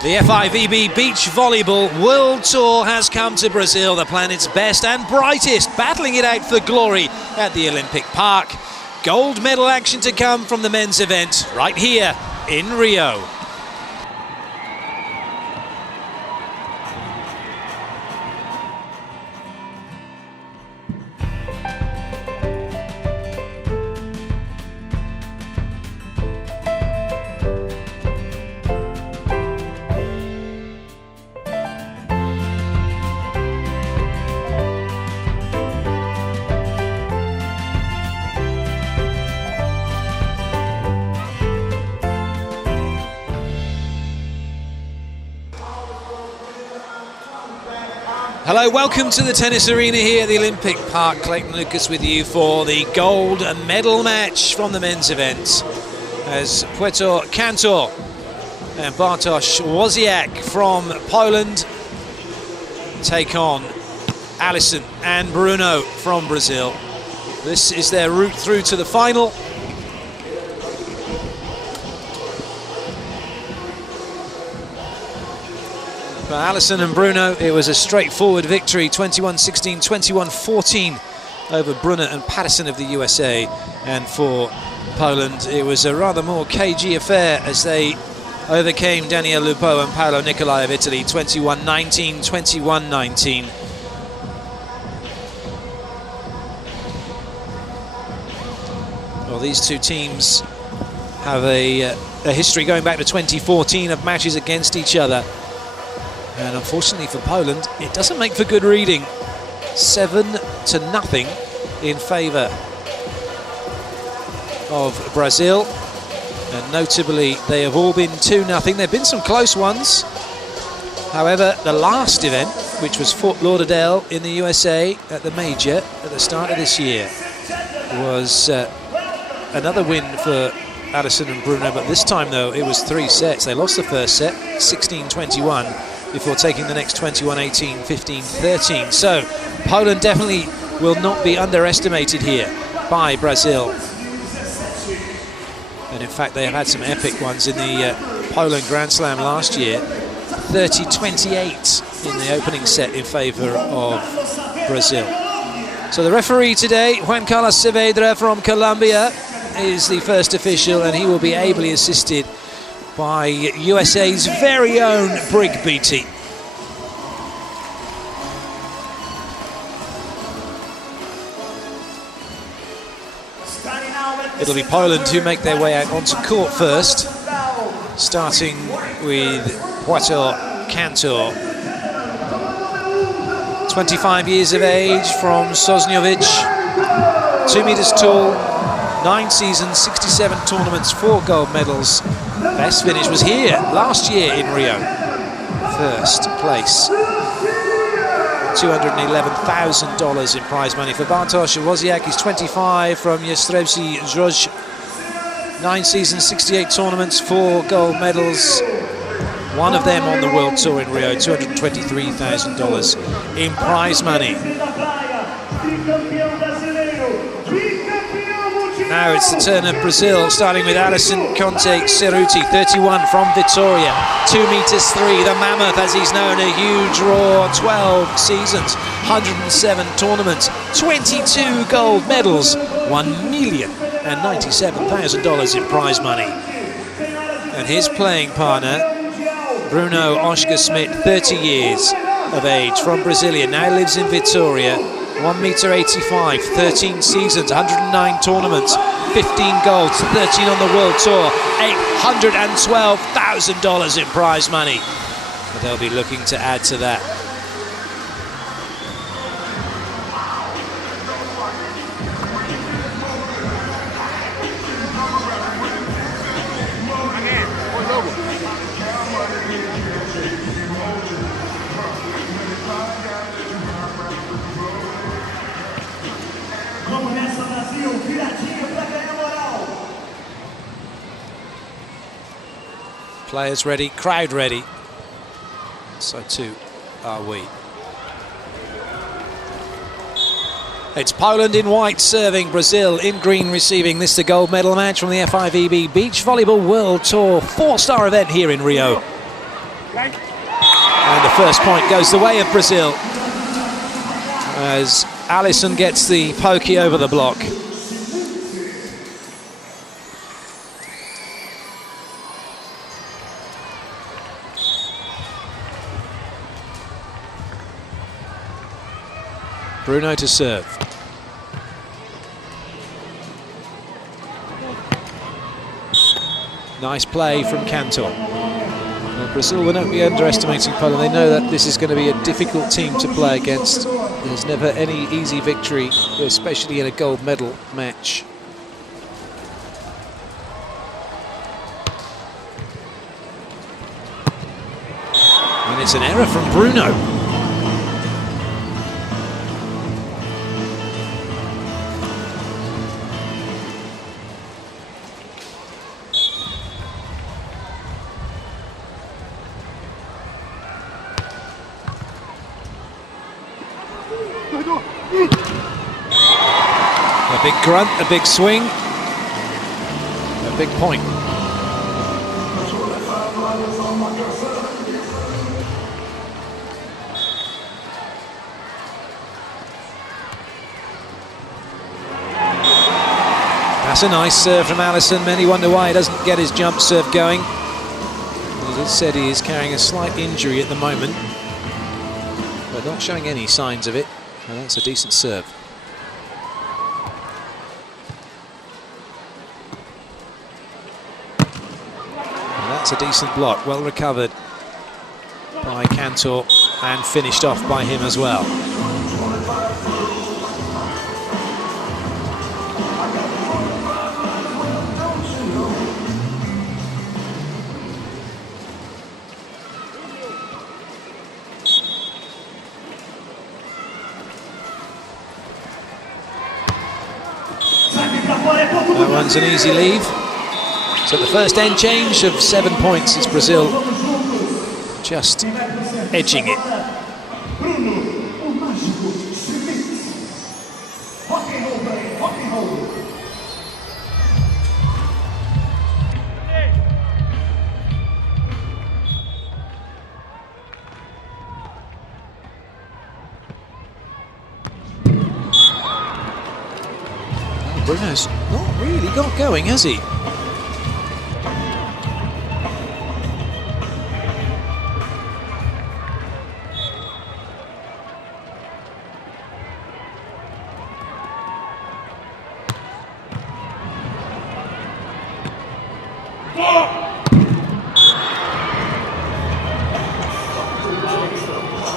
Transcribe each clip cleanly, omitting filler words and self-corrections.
The FIVB Beach Volleyball World Tour has come to Brazil, the planet's best and brightest, battling it out for glory at the Olympic Park. Gold medal action to come from the men's event right here in Rio. Hello, welcome to the tennis arena here at the Olympic Park. Clayton Lucas with you for the gold medal match from the men's event, as Puerto Cantor and Bartosz Wozniak from Poland take on Alison and Bruno from Brazil. This is their route through to the final. For Alison and Bruno, it was a straightforward victory, 21-16, 21-14 over Brunner and Patterson of the USA. And for Poland, it was a rather more cagey affair as they overcame Daniel Lupo and Paolo Nicolai of Italy, 21-19, 21-19. Well, these two teams have a history going back to 2014 of matches against each other. And unfortunately for Poland, it doesn't make for good reading. 7-0 in favour of Brazil. And notably, they have all been 2-0. There have been some close ones. However, the last event, which was Fort Lauderdale in the USA at the Major at the start of this year, was another win for Alison and Bruno. But this time, though, it was 3 sets. They lost the first set, 16-21. Before taking the next 21-18, 15-13. So Poland definitely will not be underestimated here by Brazil. And in fact, they have had some epic ones in the Poland Grand Slam last year. 30-28 in the opening set in favour of Brazil. So the referee today, Juan Carlos Saavedra from Colombia, is the first official, and he will be ably assisted by USA's very own Brig Beattie. It'll be Poland who make their way out onto court first, starting with Puerto Cantor. 25 years of age from Sosnowiec, 2 meters tall, 9 seasons, 67 tournaments, 4 gold medals. Best finish was here last year in Rio. First place. $211,000 in prize money for Bartosz Wozniak. He's 25 from Jastrzębski Zdrój. 9 seasons, 68 tournaments, 4 gold medals. One of them on the World Tour in Rio. $223,000 in prize money. Now it's the turn of Brazil, starting with Alison Conte Cerruti, 31 from Vitória, 2 meters 3, the mammoth as he's known, a huge raw, 12 seasons, 107 tournaments, 22 gold medals, $1,097,000 in prize money. And his playing partner, Bruno Oshka-Smit, 30 years of age, from Brasilia, now lives in Vitória. 1 meter 85, 13 seasons, 109 tournaments, 15 golds, 13 on the World Tour, $812,000 in prize money. But they'll be looking to add to that. Players ready, crowd ready. So too are we. It's Poland in white serving, Brazil in green receiving. This is the gold medal match from the FIVB Beach Volleyball World Tour 4-star event here in Rio. And the first point goes the way of Brazil as Alisson gets the pokey over the block. Bruno to serve. Nice play from Cantor. Well, Brazil will not be underestimating Poland. They know that this is going to be a difficult team to play against. There's never any easy victory, especially in a gold medal match. And it's an error from Bruno. A big grunt, a big swing, a big point. That's a nice serve from Alisson. Many wonder why he doesn't get his jump serve going. As I said, he is carrying a slight injury at the moment, but not showing any signs of it. And that's a decent serve. And that's a decent block, well recovered by Cantor and finished off by him as well. That one's an easy leave. So the first end change of 7 points is Brazil just edging it. Bruno's not really got going, has he?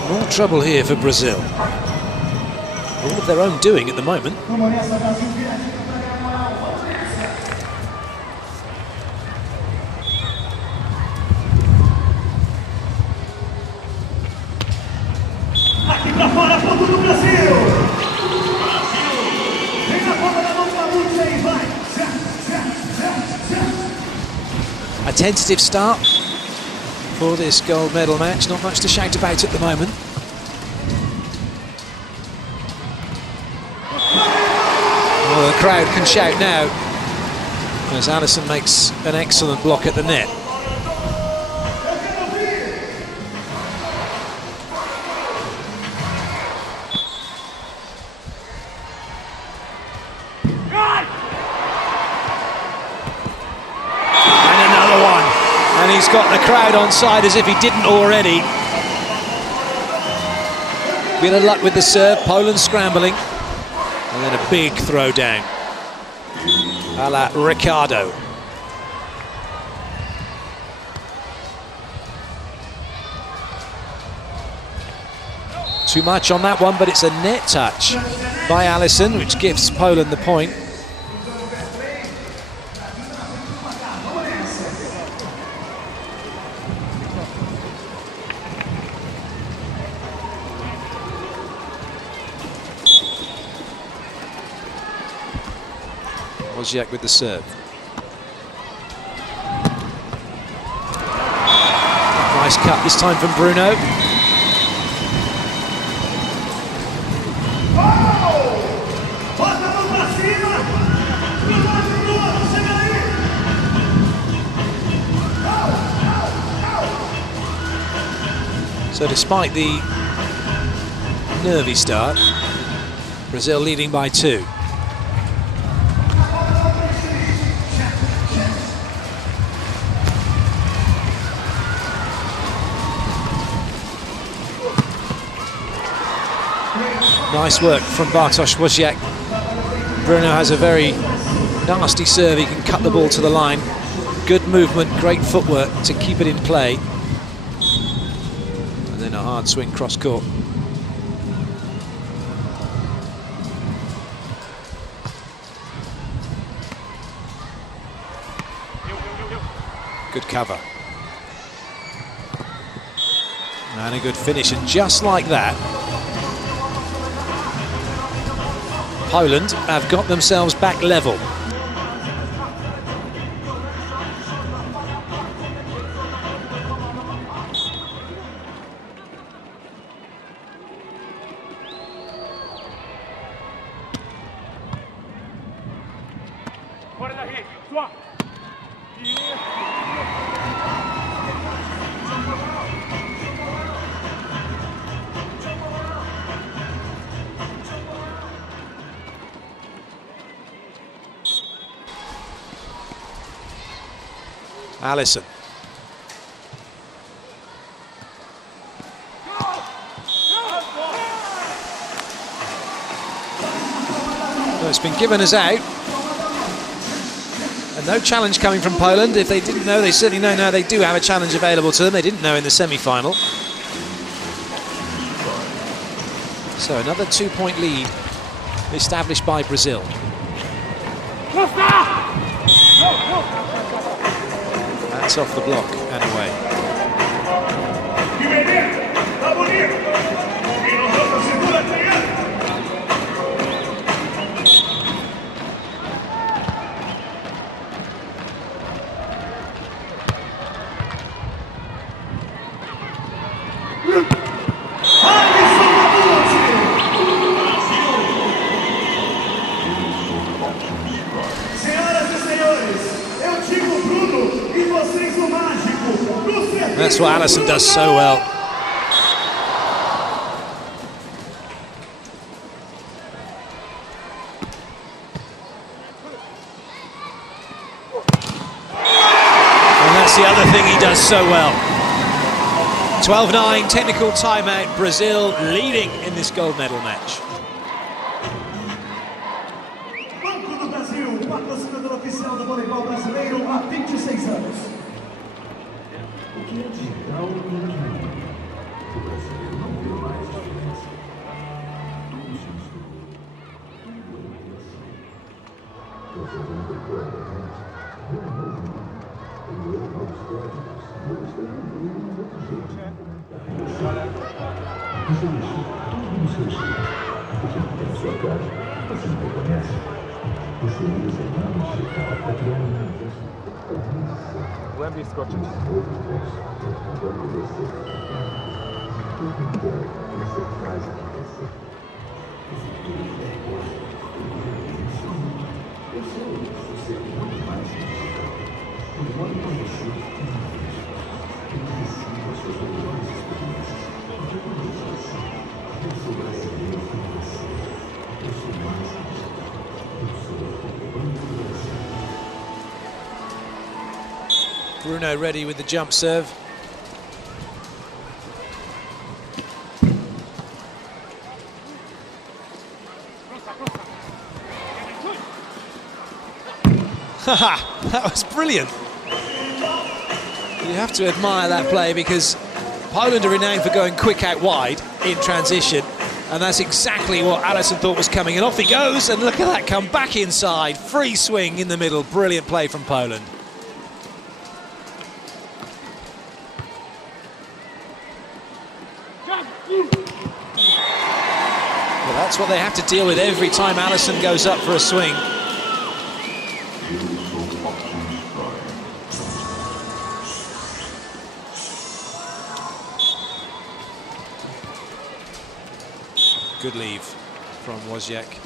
More trouble here for Brazil. All of their own doing at the moment. A tentative start for this gold medal match. Not much to shout about at the moment. Well, the crowd can shout now as Alisson makes an excellent block at the net. And he's got the crowd on side as if he didn't already. Bit of luck with the serve, Poland scrambling. And then a big throw down, a la Ricardo. Too much on that one, but it's a net touch by Alisson, which gives Poland the point. Wozniak with the serve. Nice cut this time from Bruno. So despite the nervy start, Brazil leading by 2. Nice work from Bartosz Wozniak. Bruno has a very nasty serve, he can cut the ball to the line. Good movement, great footwork to keep it in play. And then a hard swing cross court. Good cover. And a good finish, and just like that, Poland have got themselves back level. Allison. So it's been given us out. And no challenge coming from Poland. If they didn't know, they certainly know now they do have a challenge available to them. They didn't know in the semi-final. So another 2-point lead established by Brazil. That's off the block and away. That's what Allison does so well. And that's the other thing he does so well. 12-9, technical timeout, Brazil leading in this gold medal match. Banco do Brasil, patrocinador oficial do voleibol brasileiro há 26 anos. O que é digital e digital? O brasileiro não vê mais diferença. Tudo se misturou. Tudo é inovação. Procurando corretamente, renovando, criando novos códigos, novos tecnologias, outro jeito de comunicar. Você deixou tudo no seu jeito. Você não tem a sua cara, você não reconhece. Você usa nada digital para criar um universo totalmente certo. Głębiej skoczyć. Bruno ready with the jump serve. Haha, that was brilliant. You have to admire that play because Poland are renowned for going quick out wide in transition, and that's exactly what Allison thought was coming. And off he goes, and look at that, come back inside. Free swing in the middle, brilliant play from Poland. Well, that's what they have to deal with every time Allison goes up for a swing. Good leave from Wozniak.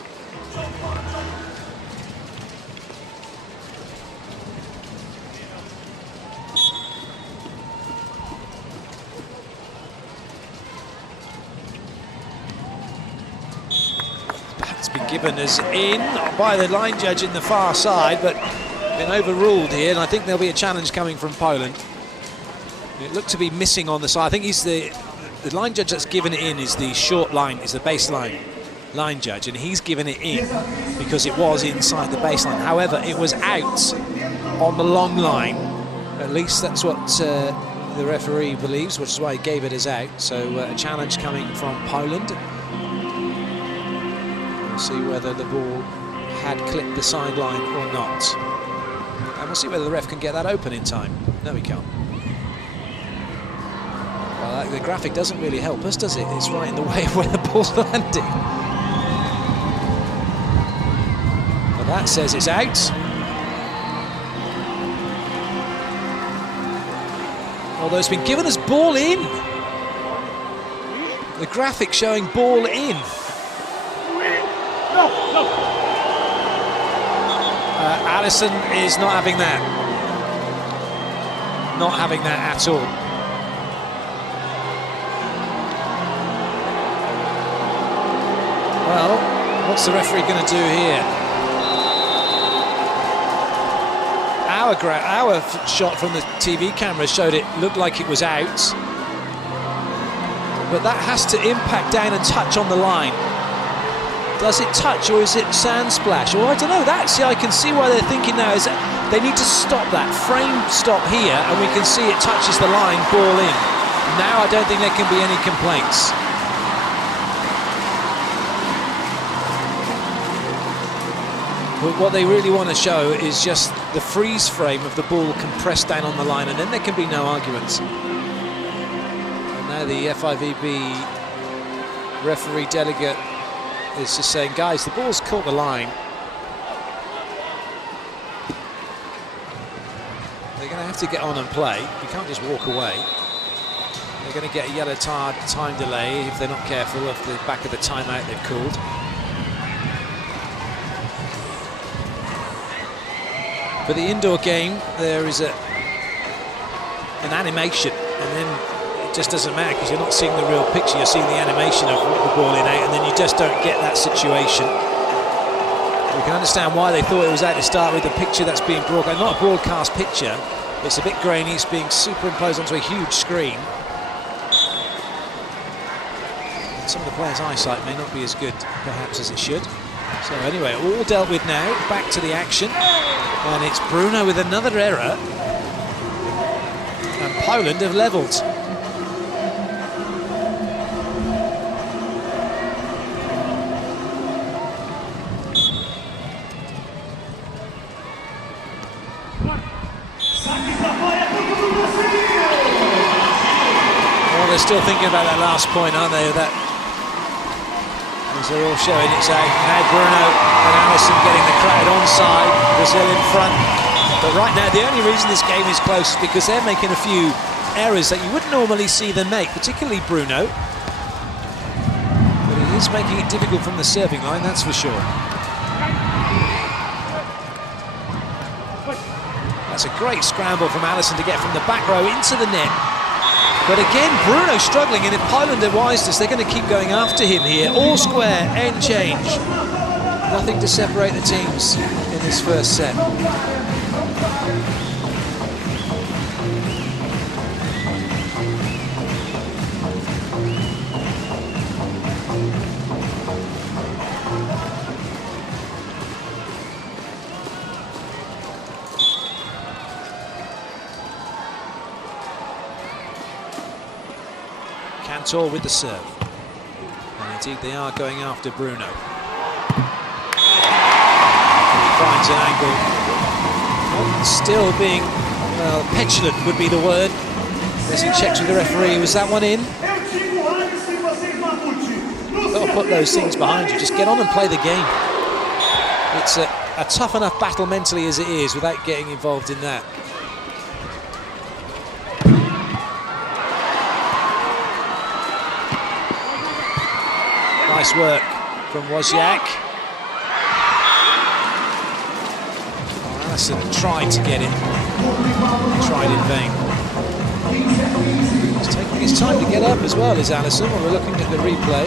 Given as in by the line judge in the far side, but been overruled here, and I think there'll be a challenge coming from Poland. It looked to be missing on the side. I think he's the line judge that's given it in is the short line, is the baseline line judge, and he's given it in because it was inside the baseline. However, it was out on the long line. At least that's what the referee believes, which is why he gave it as out. So a challenge coming from Poland. We'll see whether the ball had clipped the sideline or not. And we'll see whether the ref can get that open in time. No, he can't. Well, the graphic doesn't really help us, does it? It's right in the way of where the ball's landing. Well, that says it's out. Although it's been given as ball in. The graphic showing ball in. Allison is not having that. Not having that at all. Well, what's the referee going to do here? Our shot from the TV camera showed it looked like it was out. But that has to impact down and touch on the line. Does it touch, or is it sand splash? Or I don't know. See, I can see why they're thinking now is that they need to stop that frame stop here, and we can see it touches the line, ball in. Now I don't think there can be any complaints. But what they really want to show is just the freeze frame of the ball compressed down on the line, and then there can be no arguments. And now the FIVB referee delegate is just saying, guys, the ball's caught the line. They're going to have to get on and play. You can't just walk away. They're going to get a yellow time delay if they're not careful of the back of the timeout they've called. For the indoor game, there is an animation, and then it just doesn't matter because you're not seeing the real picture. You're seeing the animation of the ball in out, and then you just don't get that situation. You can understand why they thought it was out to start with. The picture that's being broadcast, not a broadcast picture, it's a bit grainy, it's being superimposed onto a huge screen. Some of the players' eyesight may not be as good, perhaps, as it should. So anyway, all dealt with now, back to the action. And it's Bruno with another error. And Poland have levelled. Well, they're still thinking about that last point, aren't they? That, as they're all showing it's out. Now Bruno and Allison getting the crowd onside, Brazil in front. But right now, the only reason this game is close is because they're making a few errors that you wouldn't normally see them make, particularly Bruno. But he is making it difficult from the serving line, that's for sure. That's a great scramble from Allison to get from the back row into the net. But again, Bruno struggling, and if Poland are wise to this, they're going to keep going after him here. All square, end change. Nothing to separate the teams in this first set. Cantor with the serve. And indeed they are going after Bruno. He finds an angle. Well, still being, well, petulant would be the word. As he checks with the referee, was that one in? You've got to put those things behind you. Just get on and play the game. It's a tough enough battle mentally as it is without getting involved in that. Nice work from Wozniak. Oh, Allison tried to get it. Tried in vain. He's taking his time to get up as well, is Allison, when we're looking at the replay.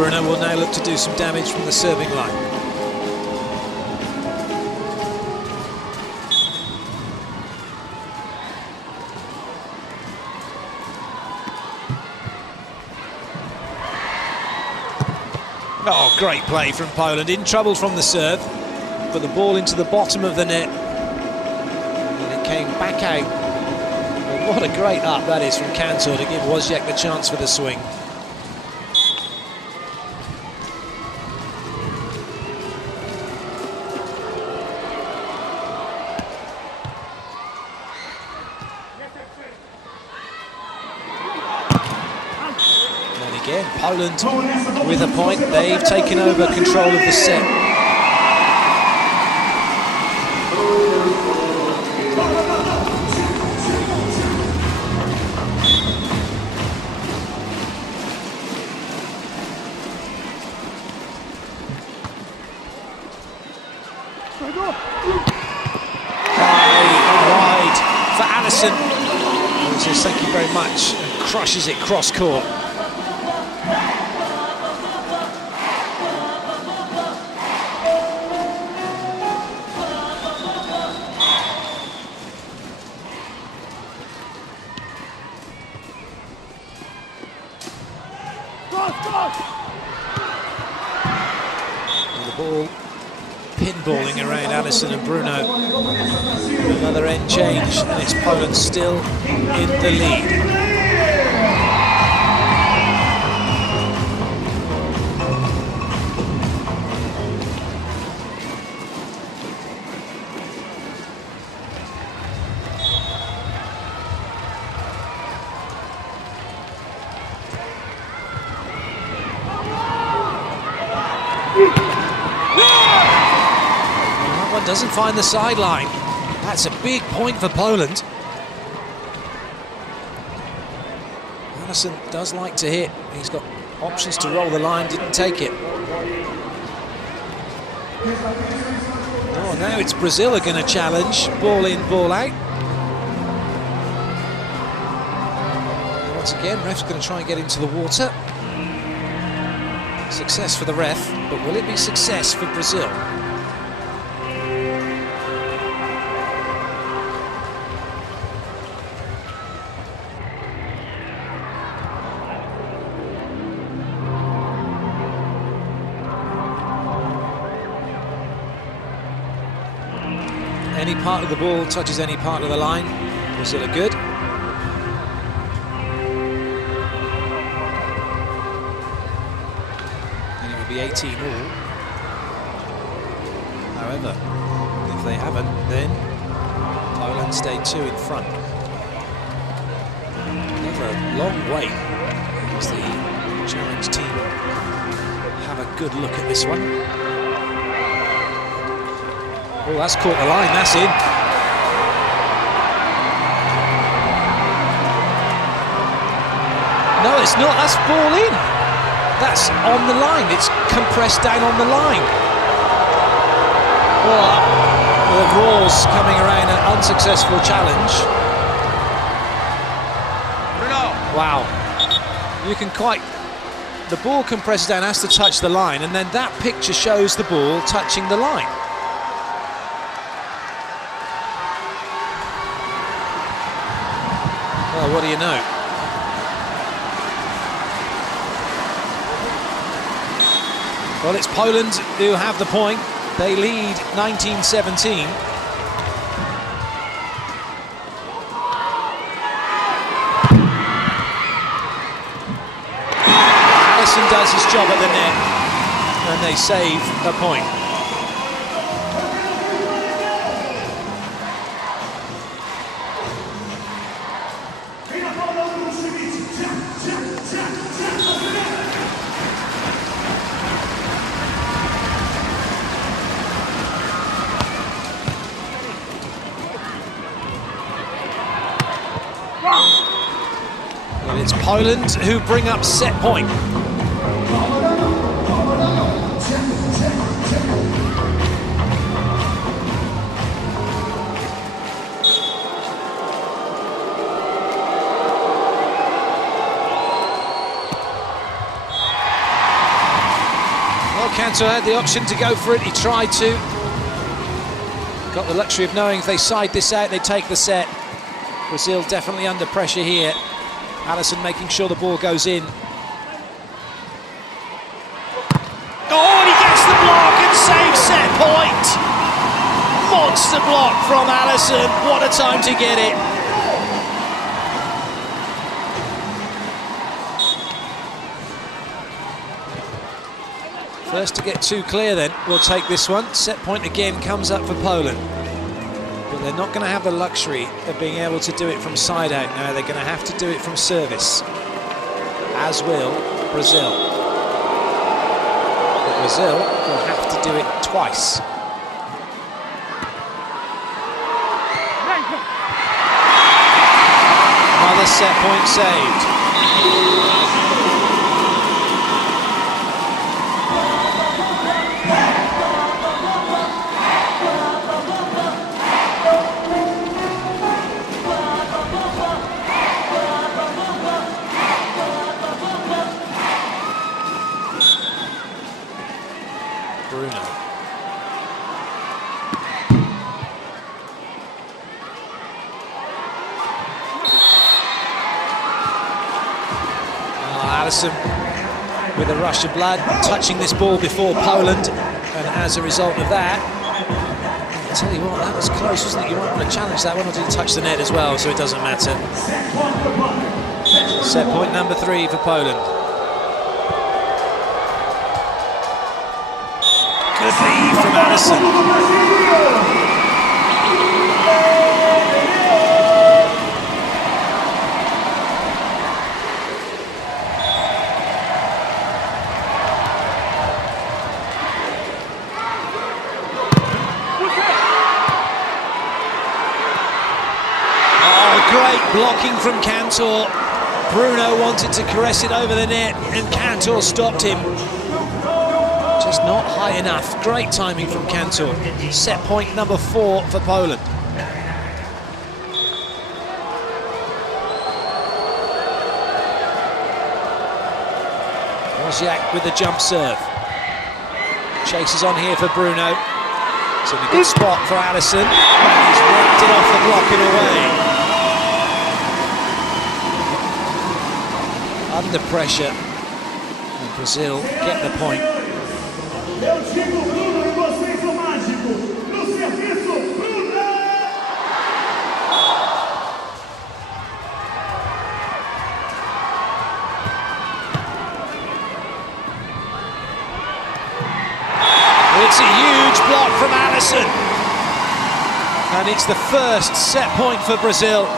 Bruno will now look to do some damage from the serving line. Oh, great play from Poland. In trouble from the serve, but the ball into the bottom of the net. And it came back out. But what a great up that is from Kantor to give Wozniak the chance for the swing. Again, Poland with a point. They've taken over control of the set. Wide for Allison. He says thank you very much and crushes it cross court. The ball pinballing around Allison and Bruno. Another end change, and it's Poland still in the lead. Doesn't find the sideline. That's a big point for Poland. Allison does like to hit. He's got options to roll the line, didn't take it. Oh, now it's Brazil are going to challenge. Ball in, ball out. And once again, ref's going to try and get into the water. Success for the ref, but will it be success for Brazil? Any part of the ball touches any part of the line, Brazil are good. And it will be 18 all. However, if they haven't, then Poland stay 2 in front. Another long wait as the challenge team have a good look at this one. Oh, that's caught the line, that's in. No, it's not, that's ball in. That's on the line, it's compressed down on the line. Well, the roars coming around an unsuccessful challenge. Wow. You can quite... The ball compresses down, has to touch the line, and then that picture shows the ball touching the line. Well, what do you know? Well, it's Poland who have the point. They lead 19-17. Allison does his job at the net, and they save a point. And it's Poland who bring up set point. Well, Cantor had the option to go for it. He tried to. Got the luxury of knowing if they side this out, they take the set. Brazil definitely under pressure here. Alisson making sure the ball goes in. Oh, and he gets the block and saves set point. Monster block from Alisson. What a time to get it. First to get too clear then, we'll take this one. Set point again comes up for Poland. But they're not going to have the luxury of being able to do it from side out now. They're going to have to do it from service, as will Brazil. But Brazil will have to do it twice. Another set point saved. Bruno. Alisson with a rush of blood, touching this ball before Poland, and as a result of that, I'll tell you what, that was close, wasn't it? You might want to challenge that one, or did he touch the net as well, so it doesn't matter. Set point number 3 for Poland. Good lead from Alisson. Great blocking from Cantor. Bruno wanted to caress it over the net and Cantor stopped him. Just not high enough. Great timing from Cantor. Set point number 4 for Poland. Wozniak with the jump serve. Chases on here for Bruno. It's in a good spot for Alisson. He's ripped it off the block and away. Under pressure, and Brazil get the point. It's a huge block from Alisson, and it's the first set point for Brazil.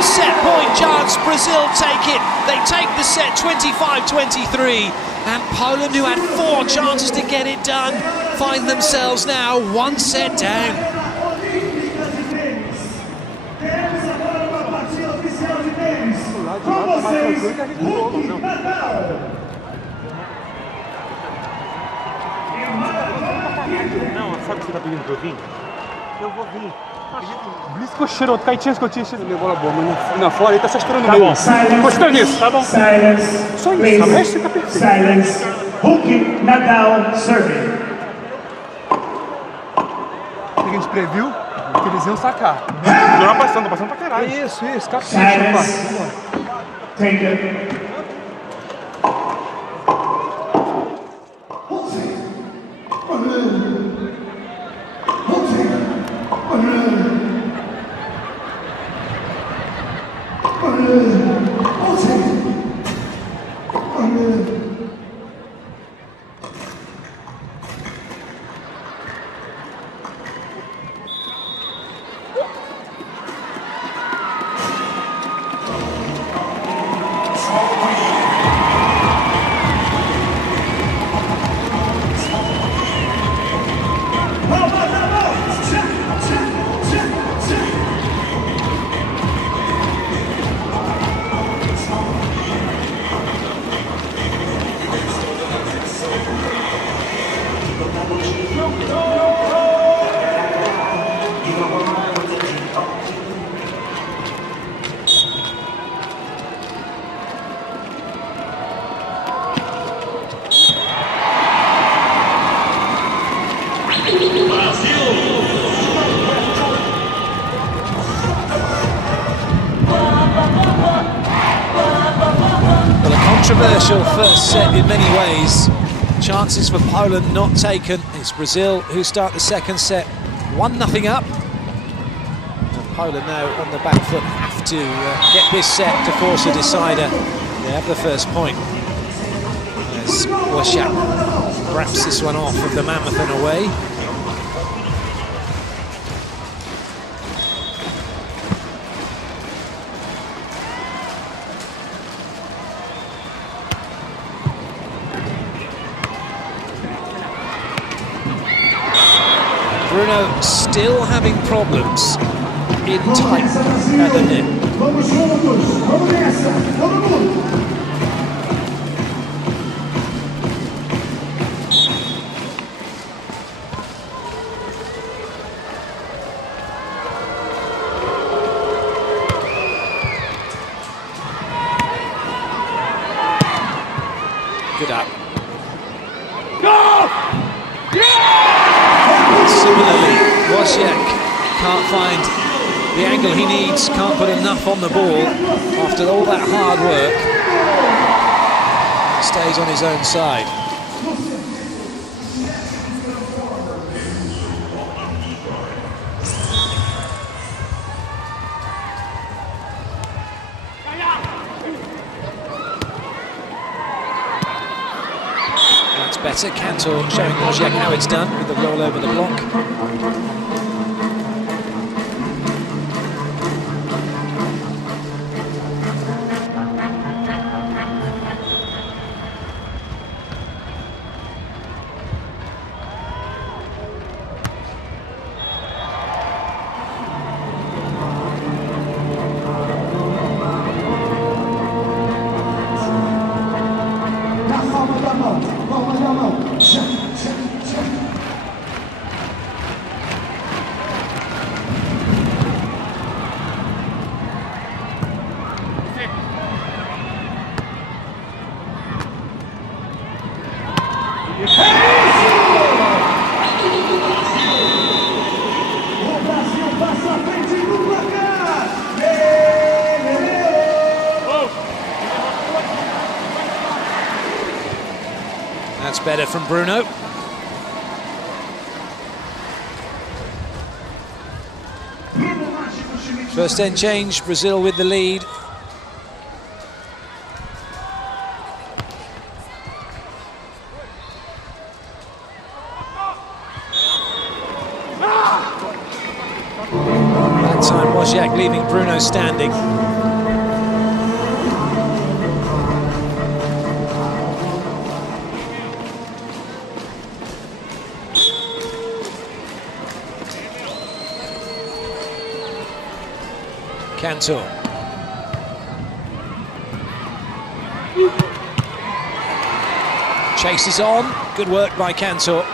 Set point chance, Brazil take it. They take the set 25-23, and Poland, who had 4 chances to get it done, find themselves now 1 set down. Não, sabe o que você tá pedindo pra eu vir? Eu vou vir. Blisko szerotka i ciężko cię się mnie bola boa, mas na fora ele tá só esperando o meio. Gostando nisso, tá bom? Só isso, a mestre tá perfeito. Silence. Hulk, Nadal, serving. O que a gente previu? Que eles iam sacar. Não passando pra caralho. Isso, capricha, Silence. Take it. controversial first set in many ways. Chances for Poland not taken. It's Brazil who start the second set 1-0 up. And Poland now on the back foot have to get this set to force a decider. They have the first point. As Wasiak wraps this one off of the mammoth and away. Bruno still having problems in tight at the net. Vamos juntos, vamos nessa, todo mundo. Good up. Go! Similarly, Wasiak can't find the angle he needs, can't put enough on the ball after all that hard work. Stays on his own side. Better, Cantor showing Wasiak how it's done with the roll over the block. That's better from Bruno. First end change, Brazil with the lead. That time Wasiak leaving Bruno standing. Cantor. Chases on. Good work by Cantor.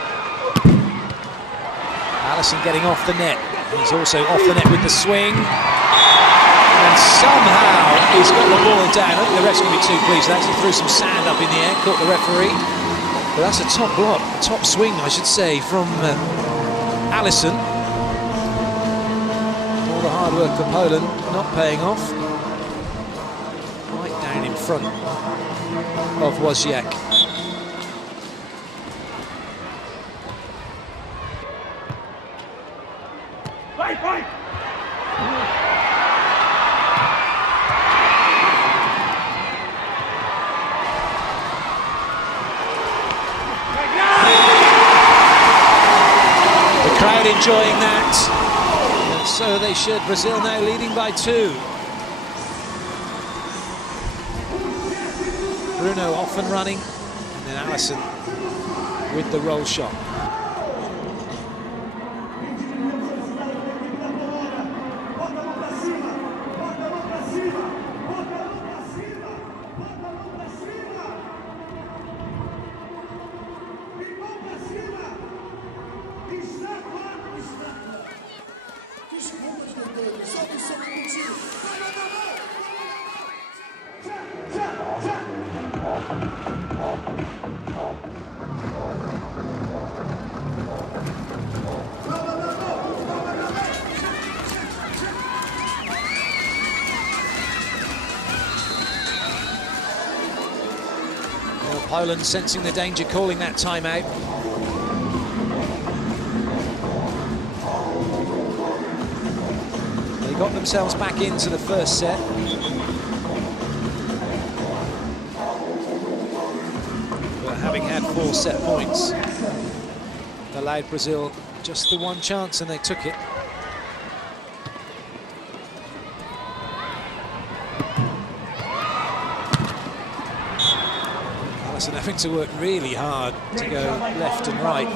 Allison getting off the net. He's also off the net with the swing. And somehow he's got the ball down. I think the ref's going to be too pleased. He actually threw some sand up in the air, caught the referee. But that's a top block, a top swing, I should say, from Allison. The hard work for Poland not paying off. Right down in front of Wasiak. The crowd enjoying that. So they should. Brazil now leading by 2. Bruno off and running, and then Allison with the roll shot. Poland sensing the danger, calling that timeout. They got themselves back into the first set. But having had 4 set points, allowed Brazil just the one chance and they took it. Allison having to work really hard to go left and right.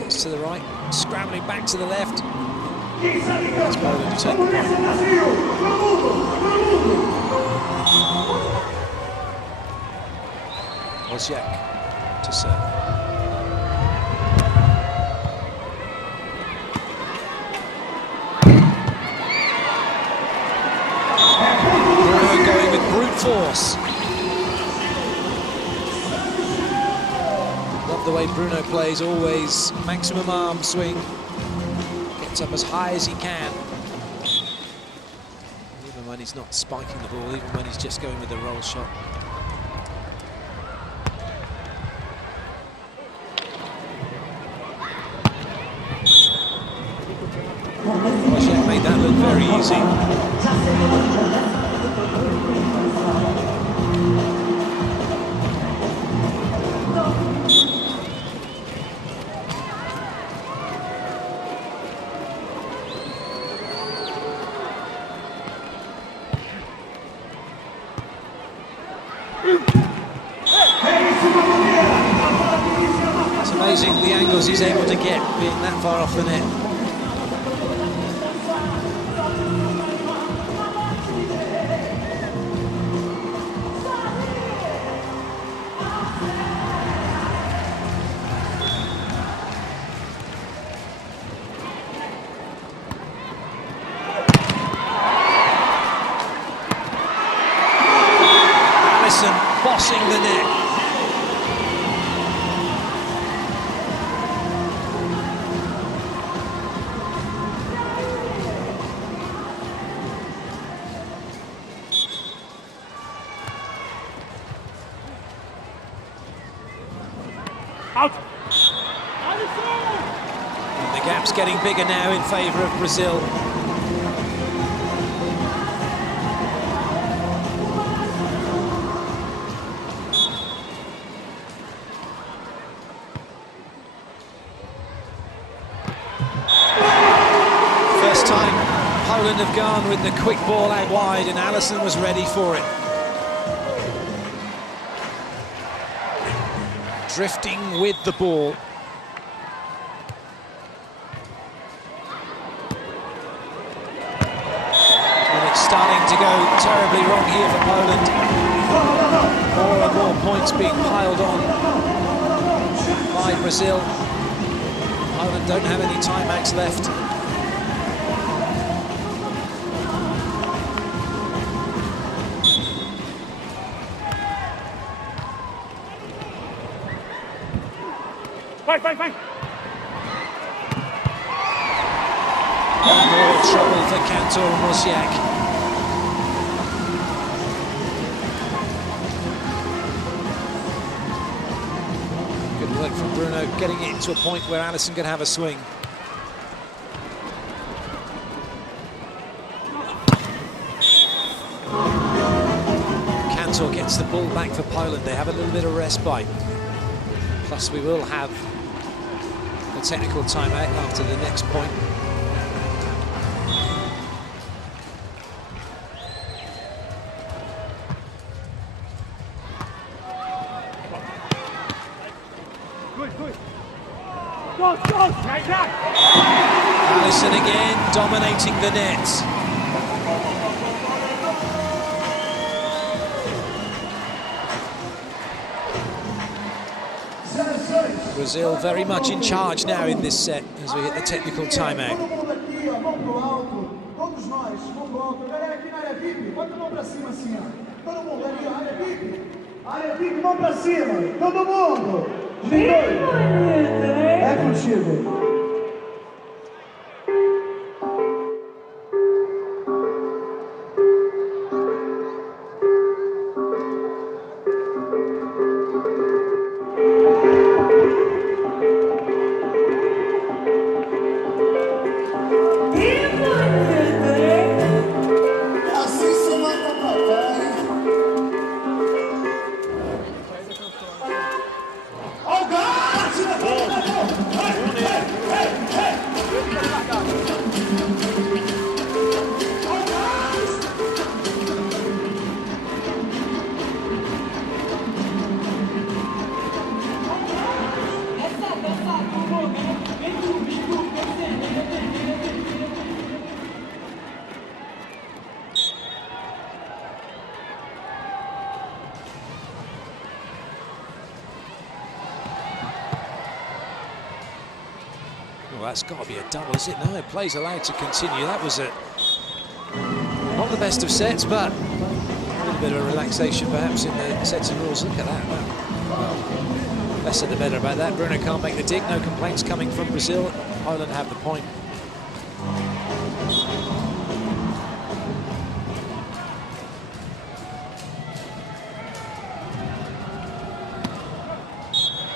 Goes to the right, scrambling back to the left. That's Poland to take the point. Wozniak to serve. Bruno going with brute force. Love the way Bruno plays, always maximum arm swing. Gets up as high as he can. Even when he's not spiking the ball, even when he's just going with the roll shot. Wozniak made that look very easy. It's amazing the angles he's able to get being that far off the net. Bossing the net. Out. And the gap's getting bigger now in favour of Brazil. Poland have gone with the quick ball out wide and Allison was ready for it. Drifting with the ball. And it's starting to go terribly wrong here for Poland. More and more points being piled on by Brazil. Poland don't have any timeouts left. Fine. More trouble for Cantor and Wozniak. Good work from Bruno, getting it to a point where Allison can have a swing. Cantor gets the ball back for Poland. They have a little bit of respite. Plus we will have a technical timeout after the next point. Good. Allison again dominating the net. Brazil very much in charge now in this set as we hit the technical timeout. Todos nós, mão pro alto. Galera aqui na área VIP, bota a mão pra cima assim, ó. Todo mundo ali, área VIP. Área VIP, mão pra cima. Todo mundo. É contigo. That's got to be a double, is it? No, play's allowed to continue. That was not the best of sets, but a little bit of a relaxation perhaps in the sets and rules. Look at that. Well, less said the better about that. Bruno can't make the dig. No complaints coming from Brazil. Poland have the point.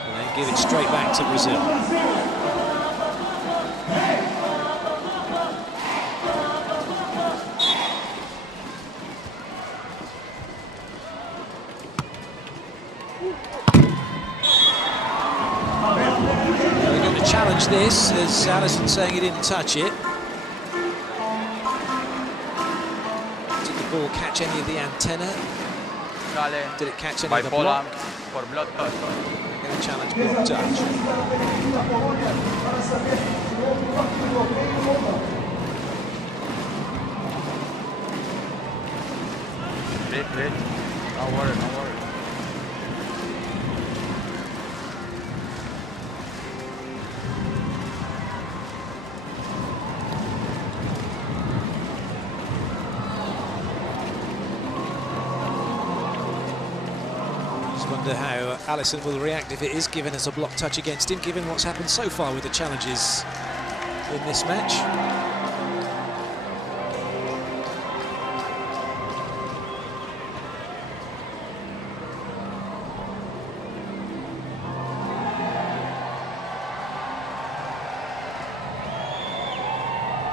And then give it straight back to Brazil. Challenge this, as Alisson saying he didn't touch it. Did the ball catch any of the antenna? Did it catch any of the block? They're going to challenge block touch. Don't worry, don't worry. Wonder how Alisson will react if it is given as a block touch against him, given what's happened so far with the challenges in this match.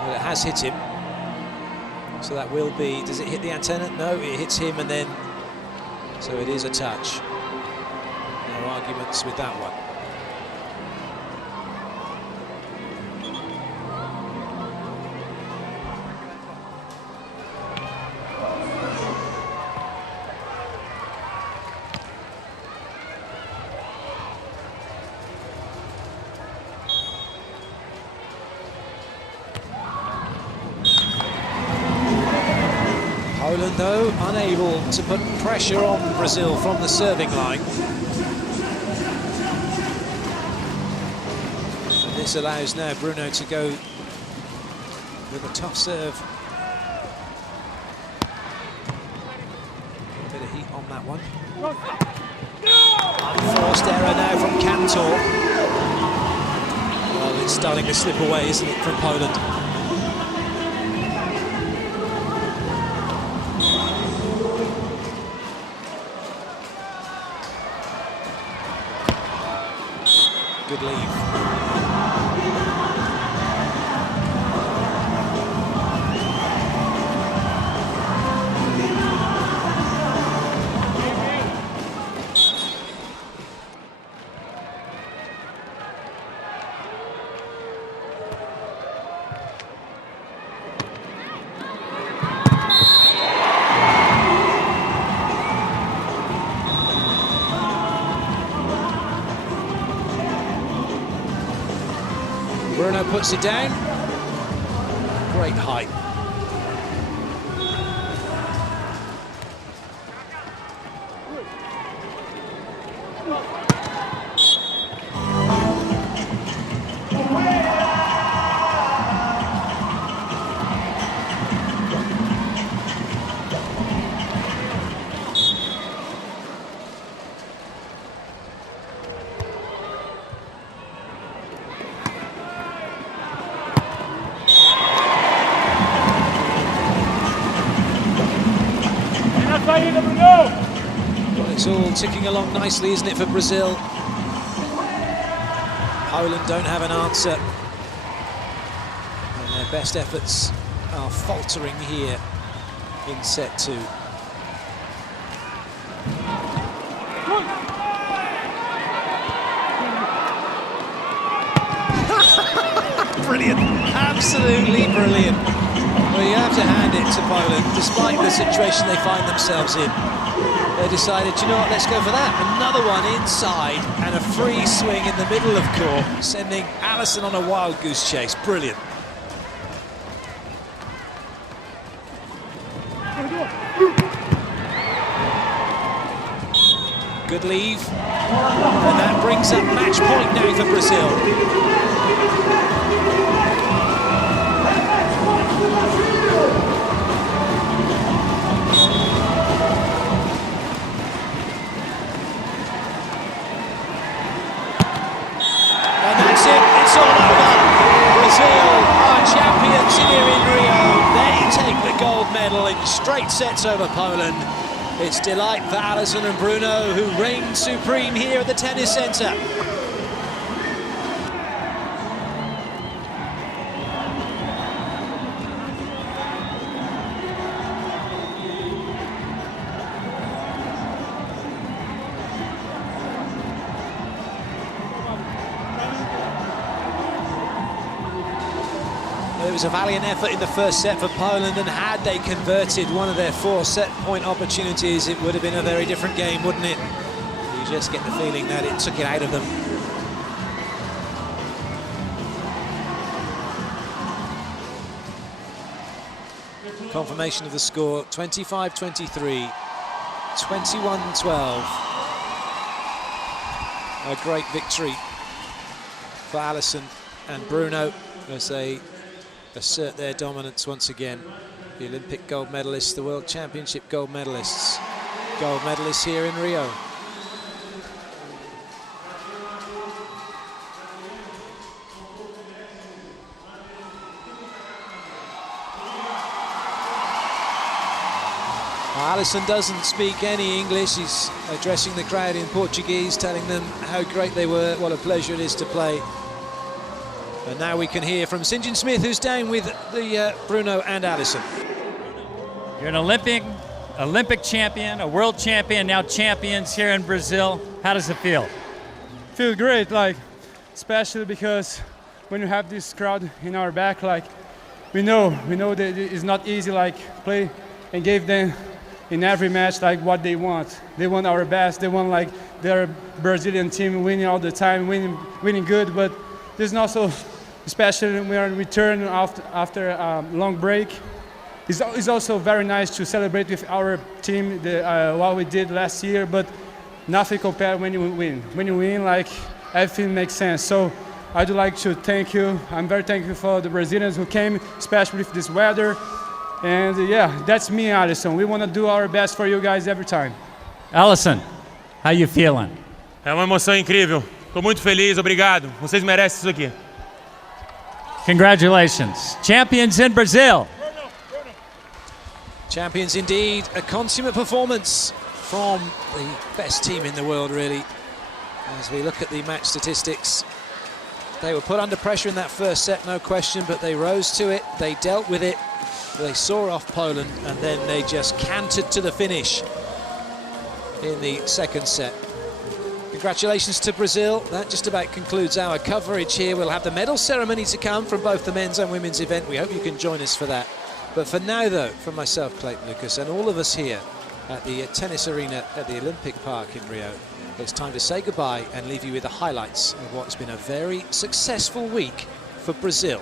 Well, it has hit him, so that will be, does it hit the antenna? No, it hits him, and then, so it is a touch. No arguments with that one. Poland, though, unable to put pressure on Brazil from the serving line. And this allows now Bruno to go with a tough serve. A bit of heat on that one. Unforced error now from Cantor. Well, it's starting to slip away, isn't it, from Poland? Good leave. Bruno puts it down. Great height. Well, it's all ticking along nicely, isn't it, for Brazil? Poland don't have an answer. And their best efforts are faltering here in set two. Brilliant, absolutely brilliant. Well, you have to hand it to Poland, despite the situation they find themselves in. They decided, you know what, let's go for that. Another one inside, and a free swing in the middle of court, sending Alisson on a wild goose chase. Brilliant. Good leave. And that brings up match point now for Brazil. And that's it, it's all over. Brazil are champions here in Rio. They take the gold medal in straight sets over Poland. It's delight for Alison and Bruno, who reign supreme here at the tennis centre. It was a valiant effort in the first set for Poland, and had they converted one of their 4 set-point opportunities, it would have been a very different game, wouldn't it? You just get the feeling that it took it out of them. Confirmation of the score, 25-23, 21-12. A great victory for Alison and Bruno as they assert their dominance once again. The Olympic gold medalists, the World Championship gold medalists here in Rio. Alison doesn't speak any English. He's addressing the crowd in Portuguese, telling them how great they were, what a pleasure it is to play. And now we can hear from St. John Smith, who's down with the Bruno and Alison. You're an Olympic champion, a world champion, now champions here in Brazil. How does it feel? Feel great, like, especially because when you have this crowd in our back, like, we know that it's not easy, like, play and give them in every match like what they want. They want our best. They want like their Brazilian team winning all the time, winning good. But there's also, especially when we are in return after a long break, it's also very nice to celebrate with our team what we did last year. But nothing compared when you win. When you win, like everything makes sense. So I'd like to thank you. I'm very thankful for the Brazilians who came, especially with this weather. And yeah, that's me, Alison. We want to do our best for you guys every time. Alison, how you feeling? É uma emoção incrível. Estou muito feliz, obrigado. Vocês merecem isso aqui. Congratulations. Champions in Brazil. Champions indeed. A consummate performance from the best team in the world, really. As we look at the match statistics, they were put under pressure in that first set, no question, but they rose to it, they dealt with it, they saw off Poland, and then they just cantered to the finish in the second set. Congratulations to Brazil. That just about concludes our coverage here. We'll have the medal ceremony to come from both the men's and women's event. We hope you can join us for that. But for now, though, from myself, Clayton Lucas, and all of us here at the tennis arena at the Olympic Park in Rio, it's time to say goodbye and leave you with the highlights of what's been a very successful week for Brazil.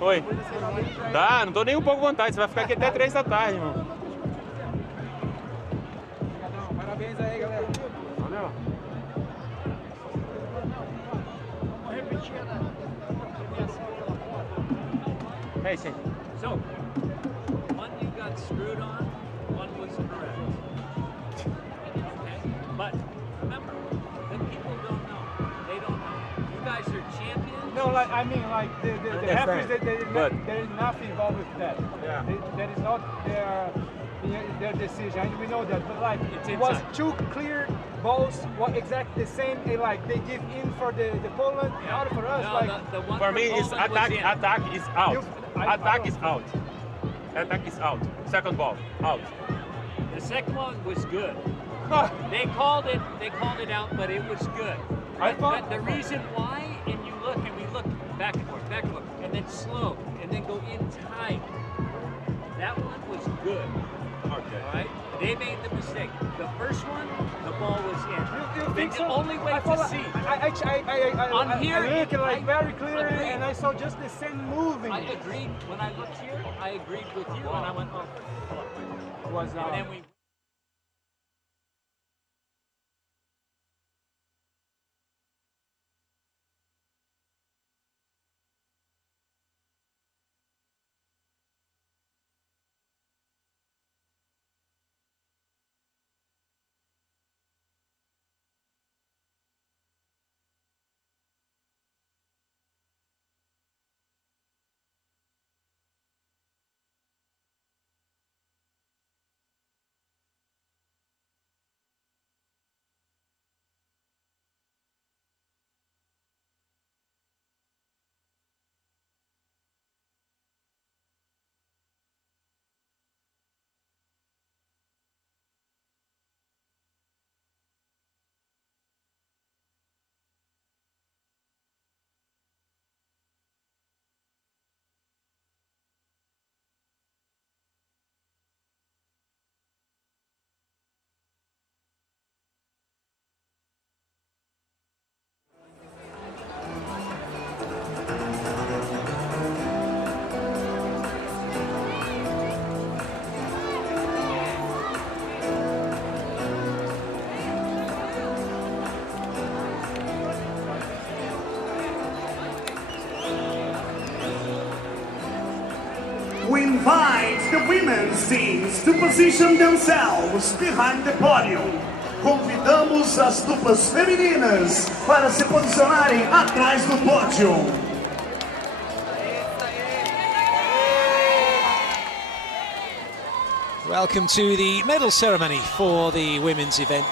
Oi. Tá, não tô nem um pouco à vontade. Você vai ficar aqui até 3 da tarde, irmão. Parabéns aí, galera. Valeu. Hey, sim. So, one you got screwed on, one was correct. Okay? But remember, the people don't know. They don't know. You guys are champions. No, like I mean, like the referees, there is nothing involved with that. Yeah. That is not their decision, and we know that. But like, it was two clear balls, what exactly the same. Like they give in for the Poland, out for us. No, like the one For me, it's Poland was in. attack is out. Attack is out. Attack is out. Second ball, out. The second one was good. No, They called it out, but it was good. I But thought- the reason why, and you look and we look back and forth, and then slow, and then go in tight. That one was good. Okay. All right, they made the mistake. The first one, the ball was in. you think the so? only way I to thought- see. On here, I look like very clearly, agreed. and I saw just the same moving. I agreed when I looked here. I agreed with you, and I went, oh, It was and then we. We invite the women's teams to position themselves behind the podium. Convidamos as duplas femininas para se posicionarem atrás do pódio. Welcome to the medal ceremony for the women's event.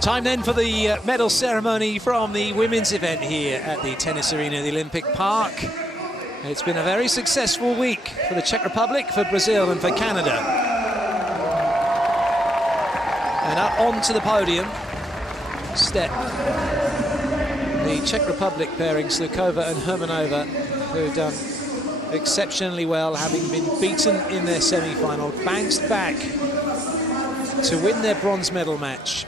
Time then for the medal ceremony from the women's event here at the tennis arena, the Olympic Park. It's been a very successful week for the Czech Republic, for Brazil and for Canada. And up onto the podium step the Czech Republic pairing Slukova and Hermanova, who have done exceptionally well, having been beaten in their semi-final, bounced back to win their bronze medal match.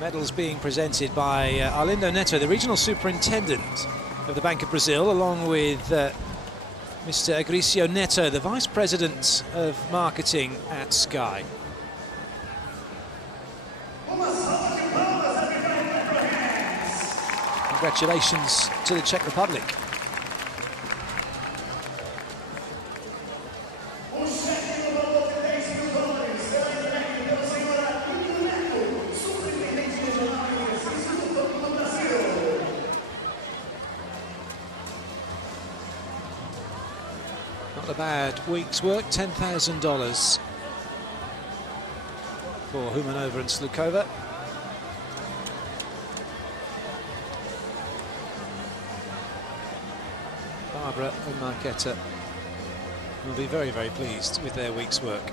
Medals being presented by Arlindo Neto, the regional superintendent of the Bank of Brazil, along with Mr. Agricio Neto, the vice president of marketing at Sky. Congratulations to the Czech Republic. Not a bad week's work, $10,000 for Humanova and Slukova. Barbara and Marketa will be very, very pleased with their week's work.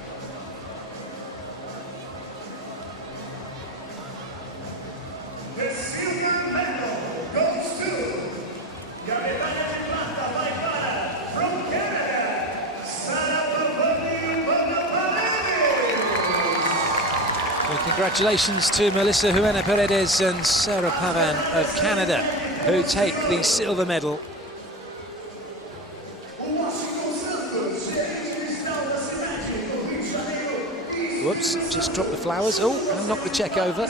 The silver medal goes to from Canada, Well, congratulations to Melissa Juana Paredes and Sarah Pavan of Canada, who take the silver medal. Whoops, just dropped the flowers. Oh, and knocked the check over.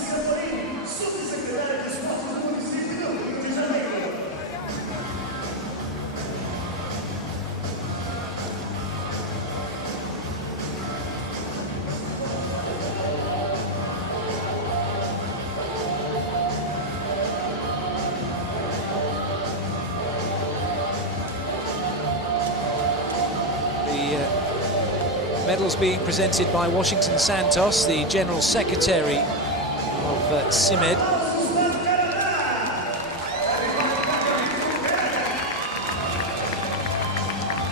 Medals being presented by Washington Santos, the General Secretary of CIMED.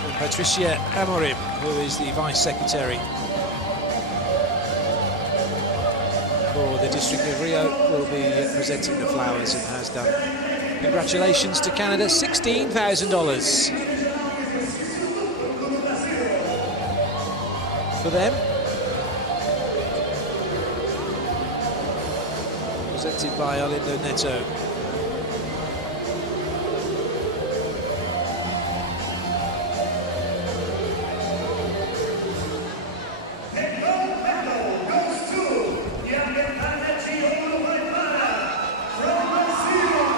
And Patricia Amorim, who is the Vice Secretary for the District of Rio, will be presenting the flowers and has done. Congratulations to Canada, $16,000. For them, presented by Arlindo Neto.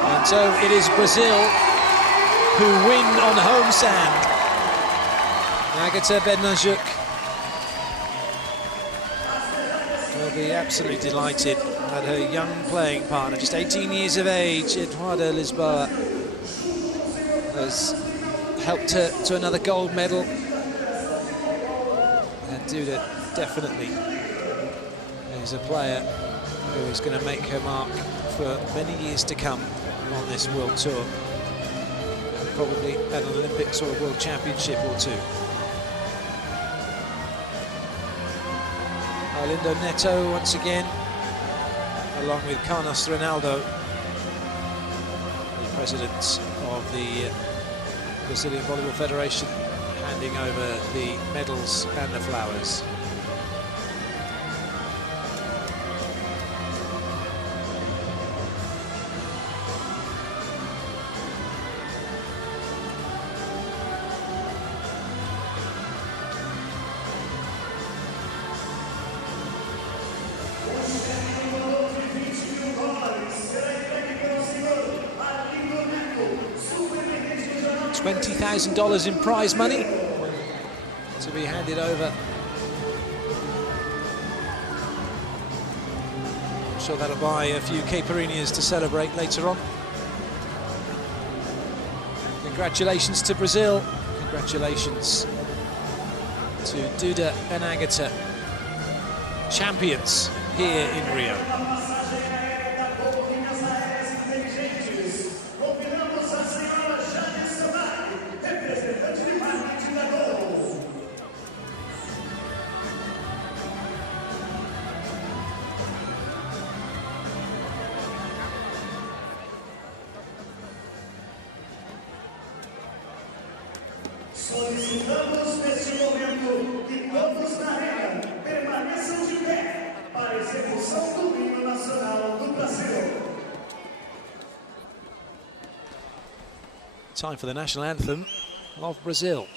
And so it is Brazil who win on home sand. Agata Bednarjuk will be absolutely delighted that her young playing partner, just 18 years of age, Eduarda Lisboa, has helped her to another gold medal. And Duda definitely is a player who is going to make her mark for many years to come on this World Tour. Probably at an Olympics or a World Championship or two. Arlindo Neto once again, along with Carlos Ronaldo, the president of the Brazilian Volleyball Federation, handing over the medals and the flowers. $20,000 in prize money to be handed over. I'm sure that'll buy a few caipirinhas to celebrate later on. Congratulations to Brazil. Congratulations to Duda and Agata, champions here in Rio. Solicitamos neste momento que todos na arena permaneçam de pé para a execução do hino nacional do Brasil. Time for the national anthem of Brazil.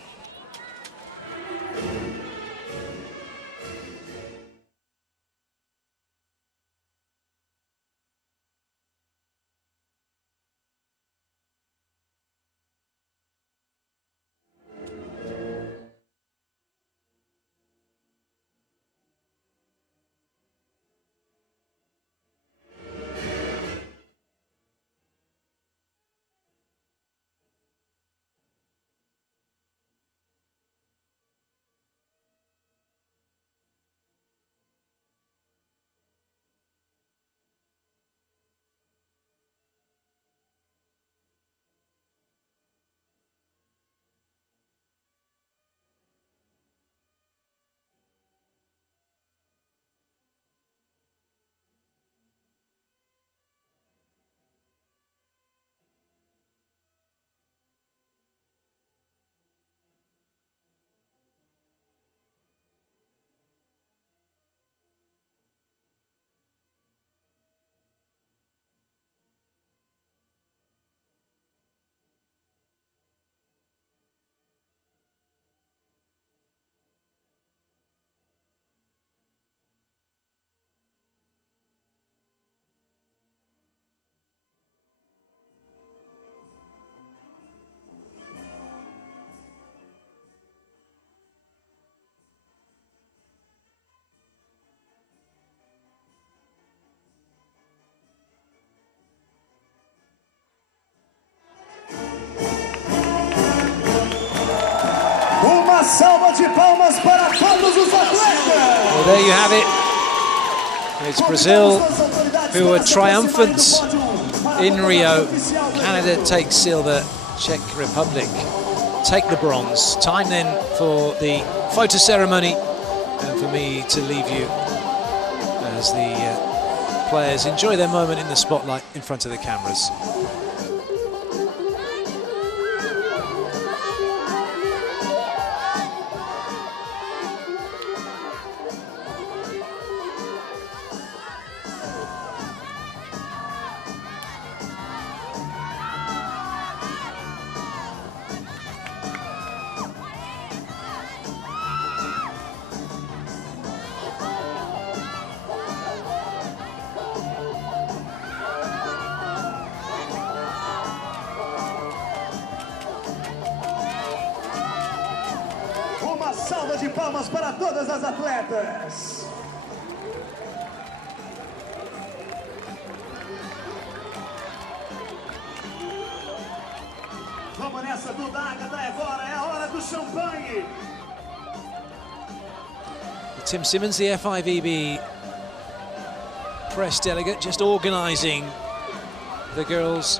Uma salva de palmas para todos os atletas! Well, there you have it. It's Brazil who were triumphant in Rio. Canada takes silver, Czech Republic take the bronze. Time then for the photo ceremony and for me to leave you as the players enjoy their moment in the spotlight in front of the cameras. Uma salva de palmas para todas as atletas. Vamos nessa, Duda, Agatha, é a hora do champanhe. Tim Simmons, the FIVB press delegate, just organising the girls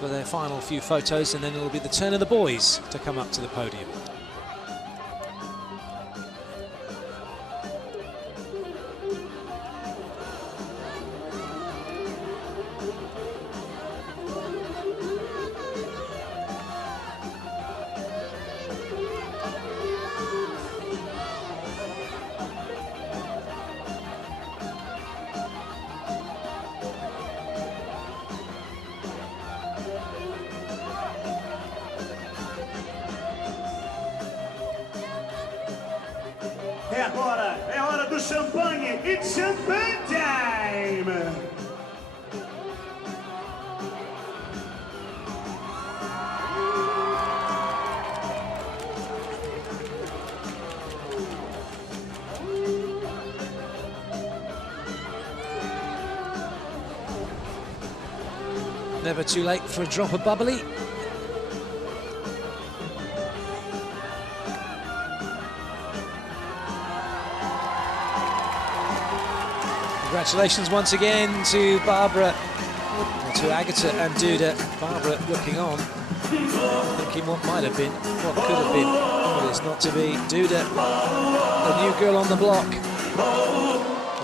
for their final few photos, and then it'll be the turn of the boys to come up to the podium. É agora, é hora do champanhe. It's champagne time! Never too late for a drop of bubbly. Congratulations once again to Barbara, to Agatha and Duda. Barbara looking on, thinking what might have been, what could have been, but it's not to be. Duda, the new girl on the block,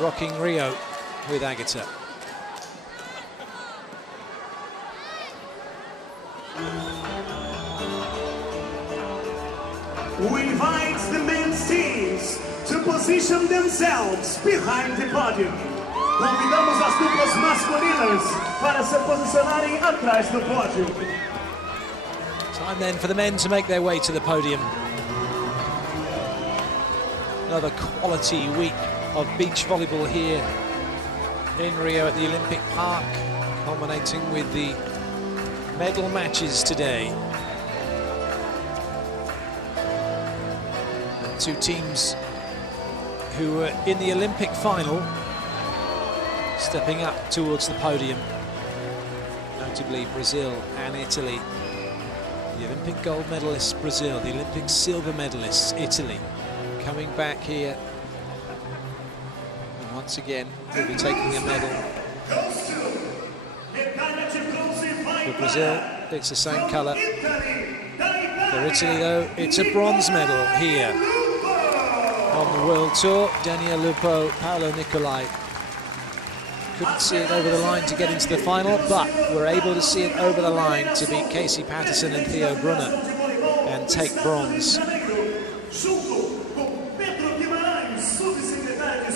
rocking Rio with Agatha. who invites the men's teams to position themselves behind the podium. Convidamos as duplas masculinas para se posicionarem atrás do pódio. Time then for the men to make their way to the podium. Another quality week of beach volleyball here in Rio at the Olympic Park, culminating with the medal matches today. The two teams who were in the Olympic final stepping up towards the podium, notably Brazil and Italy. The Olympic gold medalists Brazil, the Olympic silver medalists Italy, coming back here, and once again will be taking a medal. For Brazil, it's the same colour. For Italy, though, it's a bronze medal here on the World Tour. Daniel Lupo, Paolo Nicolai couldn't see it over the line to get into the final, but were able to see it over the line to beat Casey Patterson and Theo Brunner and take bronze.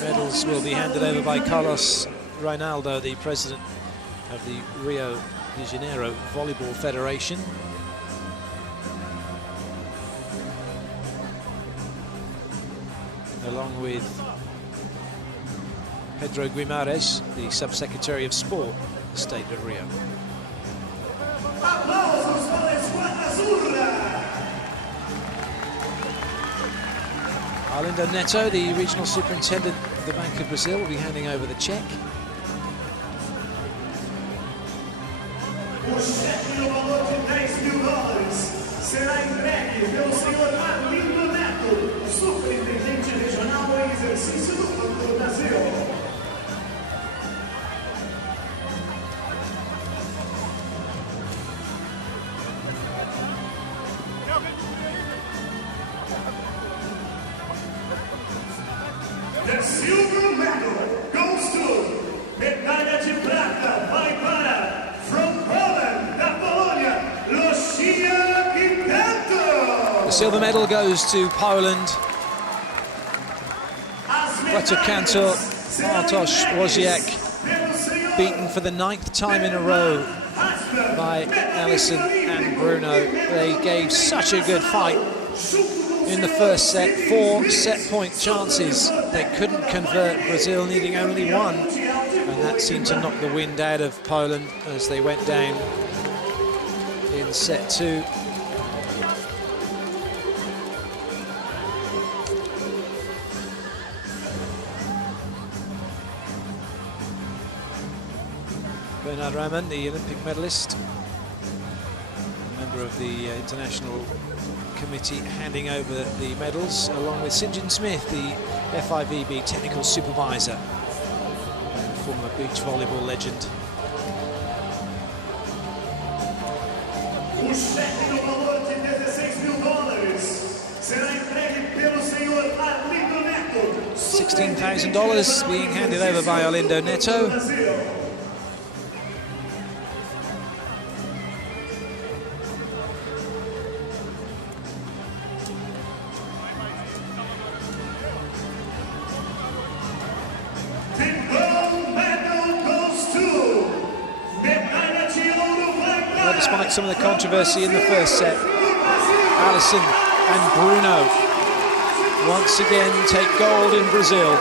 Medals will be handed over by Carlos Reinaldo, the president of the Rio de Janeiro Volleyball Federation. Along with Pedro Guimarães, the Sub-Secretary of Sport, the state of Rio. Arlindo Neto, the regional superintendent of the Bank of Brazil, will be handing over the check. O cheque no valor de $10 mil será entregue pelo senhor Arlindo Neto, superintendente regional em exercício do Banco do Brasil. The silver medal goes to medalha de prata vai para from Poland, da Polônia, Lucia Quintanto. The silver medal goes to Poland. Puerto Cantor, Bartosz Wozniak, beaten for the 9th time in a row by Alison and Bruno. They gave such a good fight in the first set, 4 set-point chances. They couldn't convert, Brazil needing only one, and that seemed to knock the wind out of Poland as they went down in set 2. Bernard Raman, the Olympic medalist, member of the International Committee, handing over the medals, along with St. John Smith, the FIVB technical supervisor and former beach volleyball legend. O cheque no valor de $16 mil será entregue pelo senhor Arlindo Neto, $16,000 being handed over by Arlindo Neto. Despite some of the controversy in the first set, Alison and Bruno once again take gold in Brazil.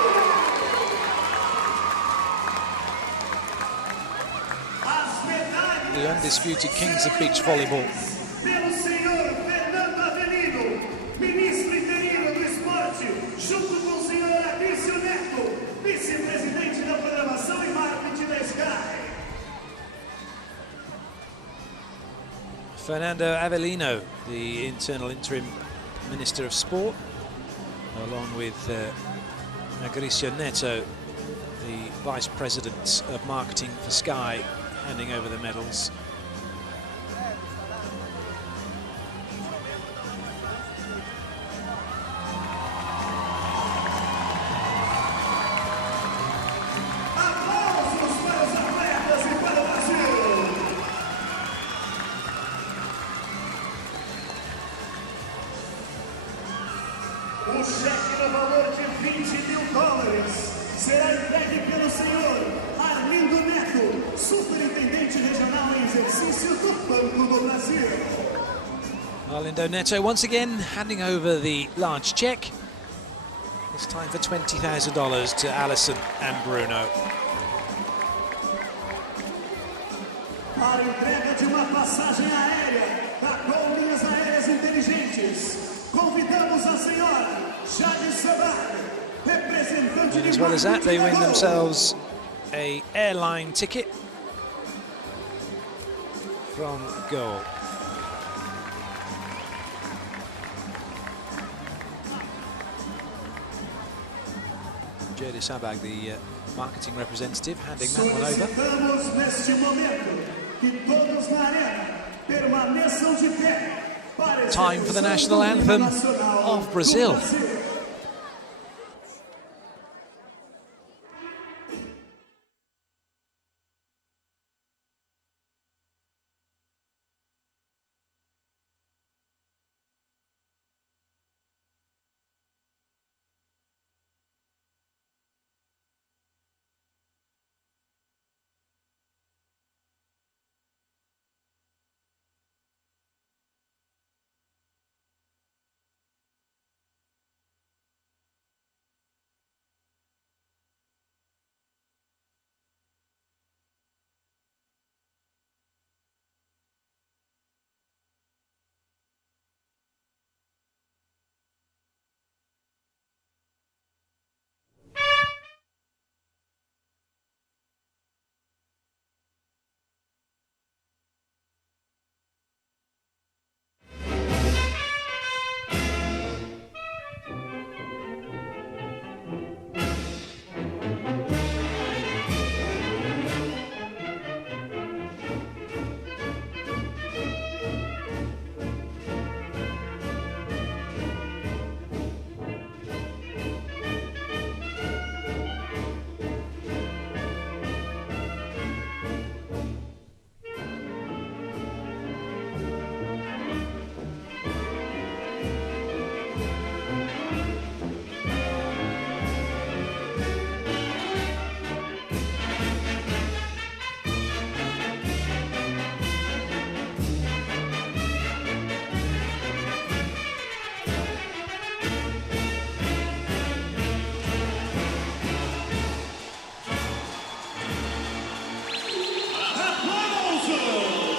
The undisputed kings of beach volleyball. Fernando Avellino, the interim Minister of Sport, along with Mauricio Neto, the Vice President of Marketing for Sky, handing over the medals. Galindo Neto once again handing over the large cheque. It's time for $20,000 to Alison and Bruno. Para entrega de uma passagem aérea da Gol Linhas Aéreas Inteligentes, convidamos a senhora Jade Sabar, representante de... And as well as that, they win themselves a airline ticket from Gol. Jade Sabag, the marketing representative, handing that one over. Solicitamos neste momento que todos na arena permaneçam de pé para Time for the national anthem of Brazil.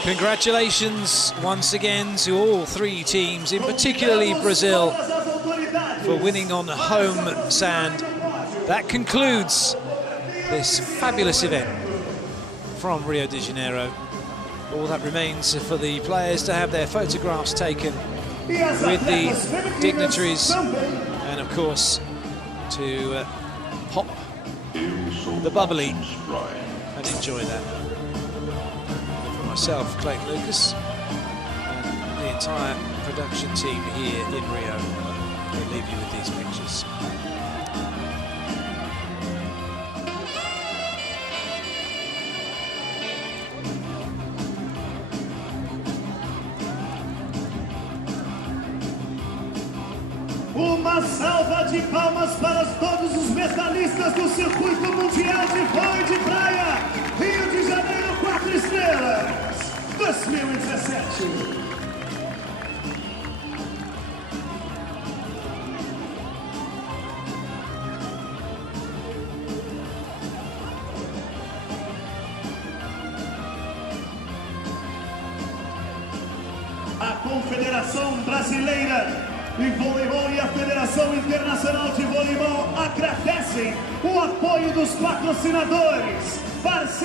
Congratulations once again to all three teams, in particularly Brazil, for winning on home sand. That concludes this fabulous event from Rio de Janeiro. All that remains for the players to have their photographs taken with the dignitaries, and of course to pop the bubbly and enjoy that. Myself, Clayton Lucas, and the entire production team here in Rio will leave you with these pictures. Uma salva de palmas para todos os medalhistas do Circuito Mundial de Vôlei de Praia, Rio de Janeiro 4 estrelas, 2017. A Confederação Brasileira de Voleibol e a Federação Internacional de Voleibol agradecem o apoio dos patrocinadores, parceiros.